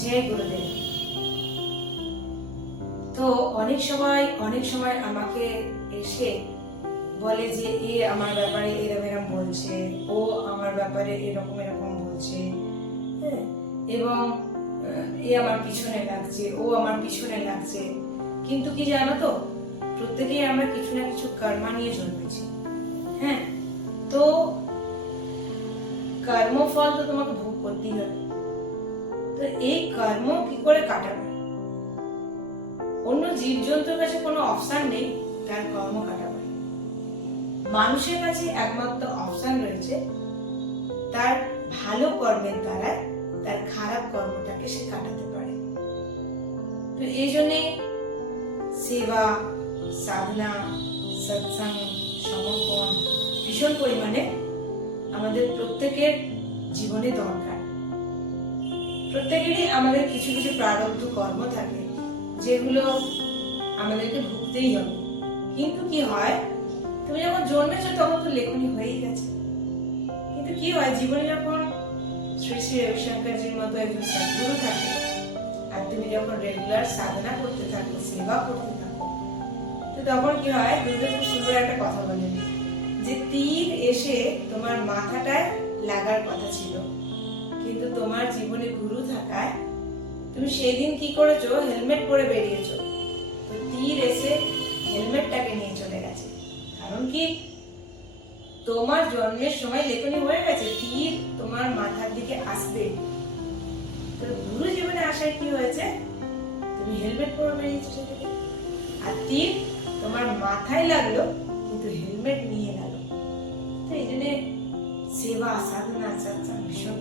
জয় গুরুদেব। তো অনেক সময় আমাকে এসে বলে যে এ আমার ব্যাপারে এরকম বলছে, ও আমার ব্যাপারে এরকম বলছে, হ্যাঁ, এবং এ আমার পিছনে লাগছে, ও আমার পিছনে লাগছে। কিন্তু কি জানো তো, প্রত্যেকেই আমরা কিছু না কিছু কর্মা নিয়ে জন্মেছি। হ্যাঁ, তো কর্মফল তো তোমাকে ভোগ করতেই হবে। তো এই কর্ম কি করে কাটাবে? অন্য জীবজন্তুর কাছে কোনো অপশন নেই তার কর্ম কাটাবে। মানুষের কাছে একমাত্র অপশন রয়েছে তার ভালো কর্মের দ্বারা তার খারাপ কর্মটাকে সে কাটাতে পারে। তো এই জন্যে সেবা, সাধনা, সৎসঙ্গ, সমর্পণ ভীষণ পরিমাণে আমাদের প্রত্যেকের জীবনে দরকার। প্রত্যেকেরই আমাদের কিছু কিছু প্রারব্ধ কর্ম থাকে যেগুলো আমাদেরকে ভুগতেই হবে। কিন্তু কি হয়, তুমি যখন জন্মেছো তখন তো লেখনী হয়েই গেছে। কিন্তু কি হয়, জীবনে যখন শ্রী শ্রী রবিশঙ্করজির মতো একজন সদ্গুরু থাকে আর তুমি যখন রেগুলার সাধনা করতে থাকো, সেবা করতে থাকো, তো তখন কি হয়, গুরুদেব খুব সুন্দর একটা কথা বলেন যে তীর এসে তোমার মাথাটায় লাগার কথা ছিল, কিন্তু তোমার জীবনে গুরু থাকায় তুমি সেই দিন কি করেছো, হেলমেট পরে বেরিয়েছো। তো তীর এসে হেলমেটটাকে নিয়ে চলে গেছে। কারণ কি, তোমার জন্মের সময় লেখনী হয়ে গেছে, তীর তোমার মাথার দিকে আসবে। তো গুরু জীবনে আসায় কি হয়েছে, তুমি হেলমেট পরে বেরিয়েছো সেটা, আর তীর তোমার মাথায় লাগলো কিন্তু হেলমেট নিয়ে গেল। তো এই জন্য সেবা, সাধনা, সৎসঙ্গ ভীষণ